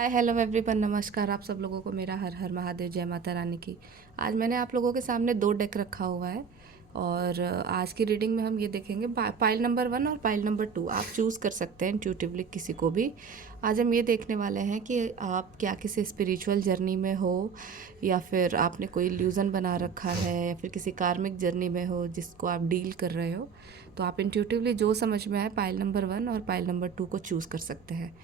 Hi hello everyone, नमस्कार। आप सब लोगों को मेरा हर हर महादेव, जय माता रानी की। आज मैंने आप लोगों के सामने दो डेक रखा हुआ है और आज की रीडिंग में हम ये देखेंगे पाइल नंबर 1 और पाइल नंबर 2। आप चूज़ कर सकते हैं इंट्यूटिवली किसी को भी। आज हम ये देखने वाले हैं कि आप क्या किसी स्पिरिचुअल जर्नी में हो या फिर आपने कोई इल्यूज़न बना रखा है या फिर किसी कार्मिक जर्नी में हो जिसको आप डील कर रहे हो। तो आप इंट्यूटिवली जो समझ में आए पाइल नंबर 1 और पाइल नंबर 2 को चूज़ कर सकते हैं।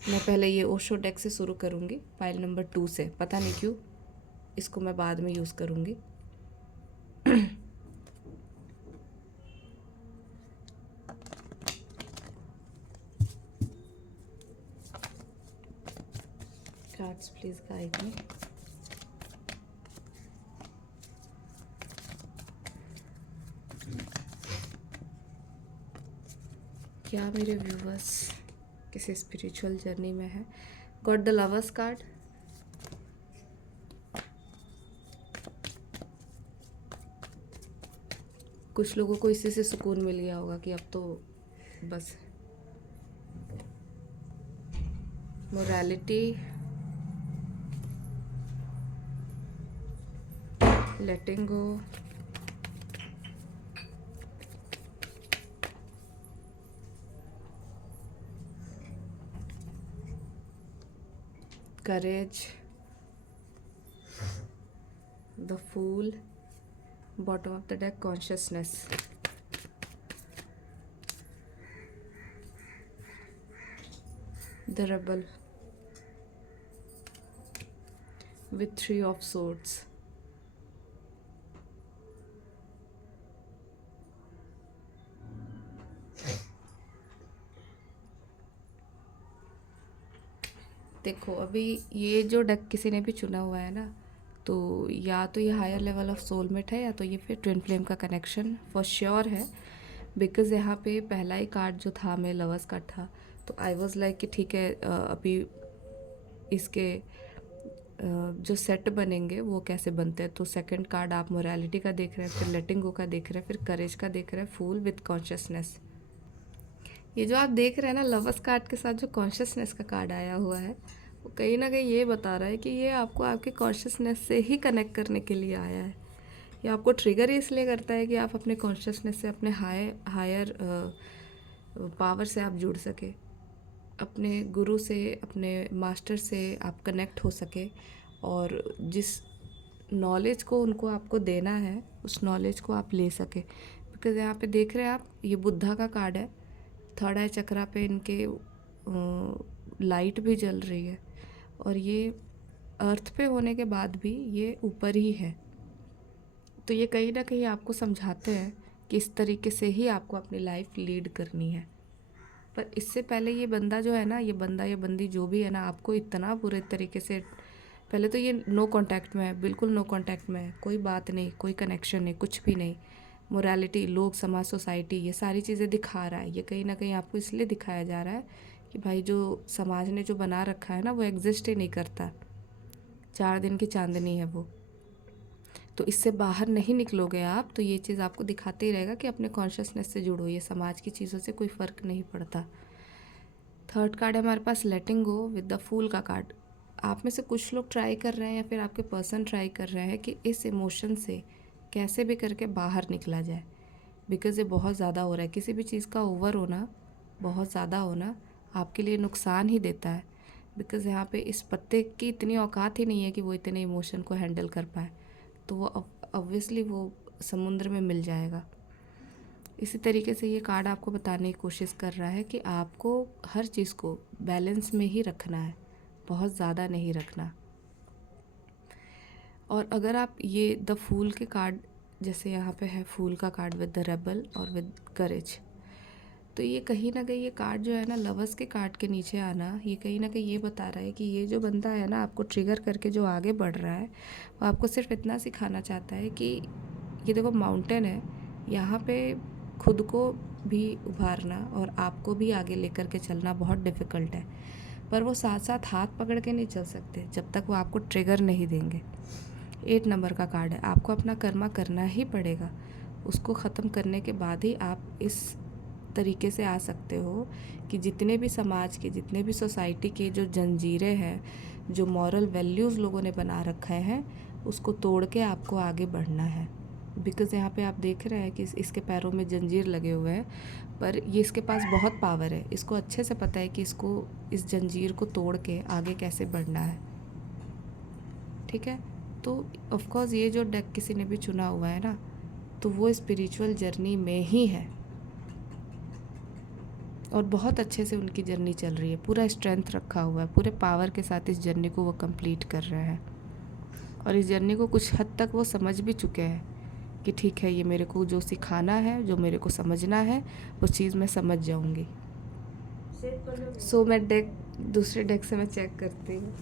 मैं पहले ये ओशो डेक से शुरू करूँगी, पाइल नंबर 2 से। पता नहीं क्यों इसको मैं बाद में यूज़ करूँगी। Cards please guide me. क्या मेरे व्यूवर्स किसी स्पिरिचुअल जर्नी में है? Got the lovers card. कुछ लोगों को इसी से सुकून मिल गया होगा कि अब तो बस morality, letting go, courage, the fool, bottom of the deck consciousness, the rebel with 3 of swords, देखो अभी ये जो डेक किसी ने भी चुना हुआ है ना, तो या तो ये हायर लेवल ऑफ सोलमेट है या तो ये फिर ट्विन फ्लेम का कनेक्शन फॉर श्योर है। बिकॉज़ यहाँ पे पहला ही कार्ड जो था मेरे लवर्स कार्ड था, तो आई वॉज लाइक कि ठीक है, अभी इसके जो सेट बनेंगे वो कैसे बनते हैं। तो सेकंड कार्ड आप मोरालिटी का देख रहे हैं, फिर लेटिंग गो का देख रहे हैं, फिर करेज का देख रहे हैं, फूल विथ कॉन्शियसनेस। ये जो आप देख रहे हैं ना, लवर्स कार्ड के साथ जो कॉन्शियसनेस का कार्ड आया हुआ है, वो कहीं ना कहीं ये बता रहा है कि ये आपको आपके कॉन्शियसनेस से ही कनेक्ट करने के लिए आया है। ये आपको ट्रिगर इसलिए करता है कि आप अपने कॉन्शियसनेस से, अपने हायर पावर से आप जुड़ सके, अपने गुरु से, अपने मास्टर से आप कनेक्ट हो सके और जिस नॉलेज को उनको आपको देना है उस नॉलेज को आप ले सके। बिकॉज़ यहाँ पे देख रहे हैं आप, ये बुद्धा का कार्ड है। थर्ड आई चक्रा पे इनके लाइट भी जल रही है और ये अर्थ पे होने के बाद भी ये ऊपर ही है। तो ये कहीं ना कहीं आपको समझाते हैं कि इस तरीके से ही आपको अपनी लाइफ लीड करनी है। पर इससे पहले ये बंदा जो है ना, ये बंदा या बंदी जो भी है ना, आपको इतना बुरे तरीके से, पहले तो ये नो कांटेक्ट में है, बिल्कुल नो कांटेक्ट में है, कोई बात नहीं, कोई कनेक्शन नहीं, कुछ भी नहीं। मोरालिटी, लोग, समाज, सोसाइटी, ये सारी चीज़ें दिखा रहा है। ये कहीं ना कहीं आपको इसलिए दिखाया जा रहा है कि भाई जो समाज ने जो बना रखा है ना, वो एग्जिस्ट ही नहीं करता। 4 दिन की चांदनी है वो। तो इससे बाहर नहीं निकलोगे आप तो ये चीज़ आपको दिखाते ही रहेगा कि अपने कॉन्शियसनेस से जुड़ो, ये समाज की चीज़ों से कोई फ़र्क नहीं पड़ता। थर्ड कार्ड है हमारे पास लेटिंग गो विद द फूल का कार्ड। आप में से कुछ लोग ट्राई कर रहे हैं या फिर आपके पर्सन ट्राई कर रहे हैं कि इस इमोशन से कैसे भी करके बाहर निकला जाए। बिकॉज़ ये बहुत ज़्यादा हो रहा है। किसी भी चीज़ का ओवर होना, बहुत ज़्यादा होना आपके लिए नुकसान ही देता है। बिकॉज़ यहाँ पे इस पत्ते की इतनी औकात ही नहीं है कि वो इतने इमोशन को हैंडल कर पाए। तो वो ऑब्वियसली वो समुद्र में मिल जाएगा। इसी तरीके से ये कार्ड आपको बताने की कोशिश कर रहा है कि आपको हर चीज़ को बैलेंस में ही रखना है, बहुत ज़्यादा नहीं रखना। और अगर आप ये द फूल के कार्ड, जैसे यहाँ पे है फूल का कार्ड विद द रेबल और विद करेज, तो ये कहीं ना कहीं ये कार्ड जो है ना, लवर्स के कार्ड के नीचे आना, ये कहीं ना कहीं ये बता रहा है कि ये जो बंदा है ना, आपको ट्रिगर करके जो आगे बढ़ रहा है, वो आपको सिर्फ इतना सिखाना चाहता है कि ये देखो माउंटेन है, यहाँ पे खुद को भी उभारना और आपको भी आगे लेकर के चलना बहुत डिफ़िकल्ट है। पर वो साथ साथ हाथ पकड़ के नहीं चल सकते जब तक वो आपको ट्रिगर नहीं देंगे। 8 नंबर का कार्ड है। आपको अपना कर्मा करना ही पड़ेगा, उसको ख़त्म करने के बाद ही आप इस तरीके से आ सकते हो कि जितने भी समाज के, जितने भी सोसाइटी के जो जंजीरें हैं, जो मॉरल वैल्यूज़ लोगों ने बना रखा है, उसको तोड़ के आपको आगे बढ़ना है। बिकॉज़ यहाँ पे आप देख रहे हैं कि इसके पैरों में जंजीर लगे हुए हैं, पर ये इसके पास बहुत पावर है। इसको अच्छे से पता है कि इसको इस जंजीर को तोड़ के आगे कैसे बढ़ना है। ठीक है, तो ऑफ कोर्स ये जो डेक किसी ने भी चुना हुआ है ना, तो वो स्पिरिचुअल जर्नी में ही है और बहुत अच्छे से उनकी जर्नी चल रही है। पूरा स्ट्रेंथ रखा हुआ है, पूरे पावर के साथ इस जर्नी को वो कंप्लीट कर रहे हैं और इस जर्नी को कुछ हद तक वो समझ भी चुके हैं कि ठीक है, ये मेरे को जो सिखाना है, जो मेरे को समझना है, वो चीज़ मैं समझ जाऊंगी। सो मैं डेक दूसरे डेक से मैं चेक करती हूँ।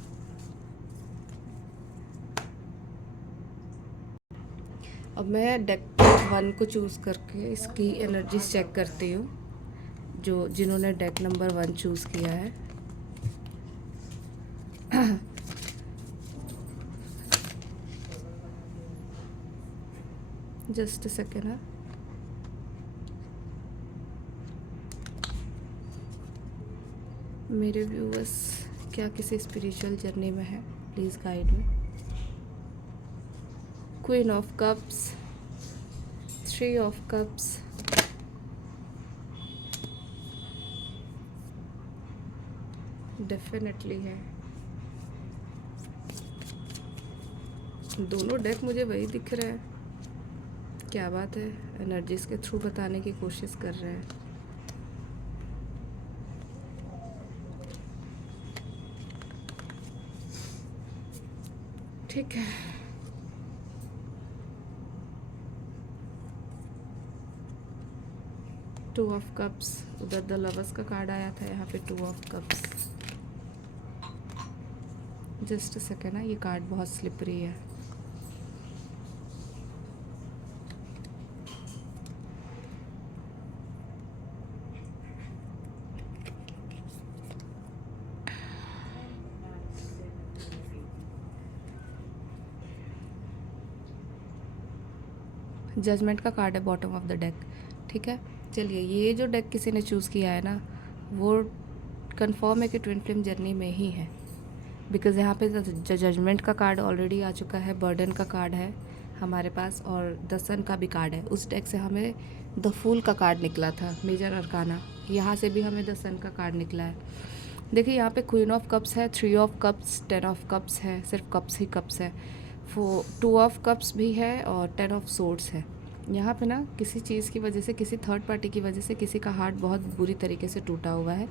अब मैं डेक 1 को चूज़ करके इसकी एनर्जीज चेक करती हूँ, जो जिन्होंने डेक नंबर 1 चूज़ किया है। Just a second. मेरे व्यूअर्स क्या किसी स्पिरिचुअल जर्नी में है? Please guide me. Queen of cups, 3 of cups, definitely है। दोनों डेक मुझे वही दिख रहा है। क्या बात है, एनर्जीज के थ्रू बताने की कोशिश कर रहे हैं। ठीक है, टू ऑफ कप्स, उधर द लवर्स का कार्ड आया था, यहाँ पे 2 of cups. Just a second ना, ये कार्ड बहुत स्लिपरी है। जजमेंट का कार्ड है बॉटम ऑफ द डेक। ठीक है, चलिए, ये जो डेक किसी ने चूज़ किया है ना, वो कंफर्म है कि ट्विन फ्लेम जर्नी में ही है। बिकॉज़ यहाँ पे जजमेंट का कार्ड ऑलरेडी आ चुका है, बर्डन का कार्ड है हमारे पास, और द सन का भी कार्ड है। उस डेक से हमें द फूल का कार्ड निकला था, मेजर अरकाना। यहाँ से भी हमें द सन का कार्ड निकला है। देखिए, यहाँ पे क्वीन ऑफ कप्स है, 3 ऑफ कप्स, 10 ऑफ कप्स है, सिर्फ कप्स ही कप्स है। 2 ऑफ कप्स भी है और 10 ऑफ सोर्ड्स है। यहाँ पे ना किसी चीज़ की वजह से, किसी थर्ड पार्टी की वजह से किसी का हार्ट बहुत बुरी तरीके से टूटा हुआ है,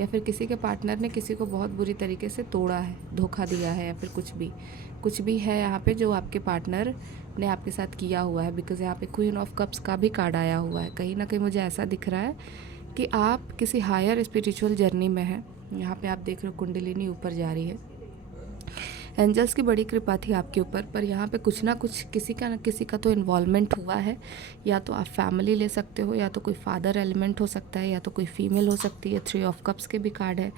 या फिर किसी के पार्टनर ने किसी को बहुत बुरी तरीके से तोड़ा है, धोखा दिया है, या फिर कुछ भी है यहाँ पे जो आपके पार्टनर ने आपके साथ किया हुआ है। बिकॉज़ यहाँ पे क्वीन ऑफ कप्स का भी कार्ड आया हुआ है। कहीं ना कहीं मुझे ऐसा दिख रहा है कि आप किसी हायर स्पिरिचुअल जर्नी में हैं। यहाँ पे आप देख रहे हो कुंडलिनी ऊपर जा रही है, एंजल्स की बड़ी कृपा थी आपके ऊपर, पर यहाँ पे कुछ ना कुछ किसी का तो इन्वॉल्वमेंट हुआ है। या तो आप फैमिली ले सकते हो, या तो कोई फादर एलिमेंट हो सकता है, या तो कोई फीमेल हो सकती है, 3 ऑफ कप्स के भी कार्ड है,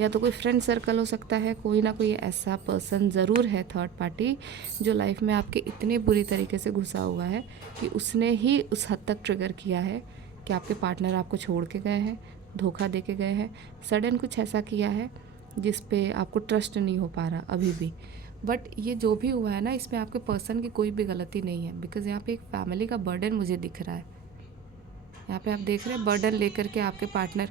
या तो कोई फ्रेंड सर्कल हो सकता है। कोई ना कोई ऐसा पर्सन ज़रूर है, थर्ड पार्टी, जो लाइफ में आपके इतने बुरी तरीके से घुसा हुआ है कि उसने ही उस हद तक ट्रिगर किया है कि आपके पार्टनर आपको छोड़ के गए हैं, धोखा दे के गए हैं, सडन कुछ ऐसा किया है जिस पे आपको ट्रस्ट नहीं हो पा रहा अभी भी। बट ये जो भी हुआ है ना, इसमें आपके पर्सन की कोई भी गलती नहीं है। बिकॉज़ यहाँ पे एक फैमिली का बर्डन मुझे दिख रहा है। यहाँ पे आप देख रहे हैं बर्डन लेकर के आपके पार्टनर,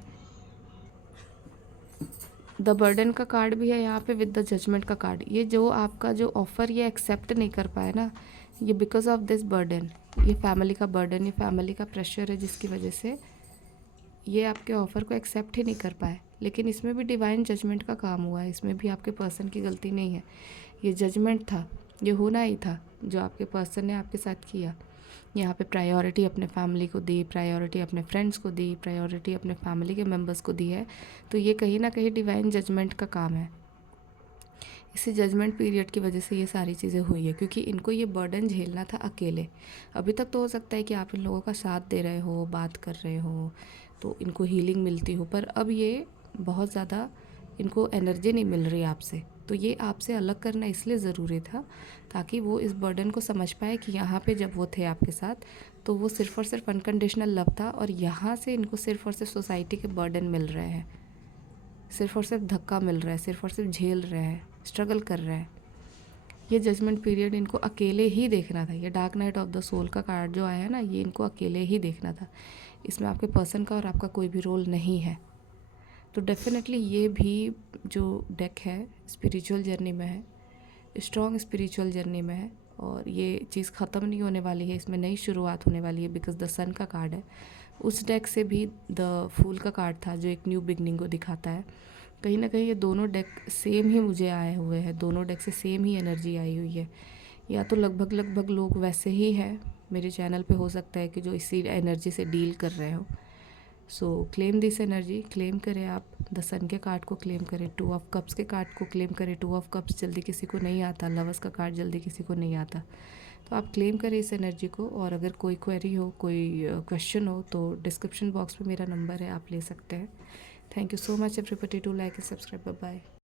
द बर्डन का कार्ड भी है यहाँ पे विद द जजमेंट का कार्ड। ये जो आपका जो ऑफ़र ये एक्सेप्ट नहीं कर पाए ना, ये बिकॉज ऑफ दिस बर्डन, ये फैमिली का बर्डन, ये फैमिली का प्रेशर है, जिसकी वजह से ये आपके ऑफ़र को एक्सेप्ट ही नहीं कर पाए। लेकिन इसमें भी डिवाइन जजमेंट का काम हुआ है, इसमें भी आपके पर्सन की गलती नहीं है। ये जजमेंट था, ये होना ही था जो आपके पर्सन ने आपके साथ किया। यहाँ पे प्रायोरिटी अपने फैमिली को दी, प्रायोरिटी अपने फ्रेंड्स को दी, प्रायोरिटी अपने फैमिली के मेंबर्स को दी है। तो ये कहीं ना कहीं डिवाइन जजमेंट का काम है। इसी जजमेंट पीरियड की वजह से ये सारी चीज़ें हुई है, क्योंकि इनको ये बर्डन झेलना था अकेले। अभी तक तो हो सकता है कि आप इन लोगों का साथ दे रहे हो, बात कर रहे हो, तो इनको हीलिंग मिलती हो, पर अब ये बहुत ज़्यादा इनको एनर्जी नहीं मिल रही आपसे। तो ये आपसे अलग करना इसलिए ज़रूरी था ताकि वो इस बर्डन को समझ पाए कि यहाँ पे जब वो थे आपके साथ, तो वो सिर्फ़ और सिर्फ अनकंडीशनल लव था, और यहाँ से इनको सिर्फ़ और सिर्फ सोसाइटी के बर्डन मिल रहे हैं, सिर्फ़ और सिर्फ धक्का मिल रहा है, सिर्फ़ और सिर्फ झेल रहे हैं, स्ट्रगल कर रहे हैं। ये जजमेंट पीरियड इनको अकेले ही देखना था। ये dark night of the soul का कार्ड जो आया है ना, ये इनको अकेले ही देखना था। इसमें आपके पर्सन का और आपका कोई भी रोल नहीं है। तो डेफिनेटली ये भी जो डेक है स्पिरिचुअल जर्नी में है, स्ट्रॉन्ग स्पिरिचुअल जर्नी में है, और ये चीज़ ख़त्म नहीं होने वाली है, इसमें नई शुरुआत होने वाली है, बिकॉज द सन का कार्ड है। उस डेक से भी द फूल का कार्ड था जो एक न्यू बिगनिंग को दिखाता है। कहीं ना कहीं ये दोनों डेक सेम ही मुझे आए हुए हैं, दोनों डेक से सेम ही एनर्जी आई हुई है। या तो लगभग लोग वैसे ही हैं मेरे चैनल पे, हो सकता है कि जो इसी एनर्जी से डील कर रहे हो। सो क्लेम दिस एनर्जी, क्लेम करें आप द सन के कार्ड को, क्लेम करें 2 ऑफ कप्स के कार्ड को, क्लेम करें 2 ऑफ कप्स जल्दी किसी को नहीं आता, लवर्स का कार्ड जल्दी किसी को नहीं आता, तो आप क्लेम करें इस एनर्जी को। और अगर कोई क्वेरी हो, कोई क्वेश्चन हो, तो डिस्क्रिप्शन बॉक्स में मेरा नंबर है, आप ले सकते हैं। Thank you so much everybody, to like and subscribe, bye bye.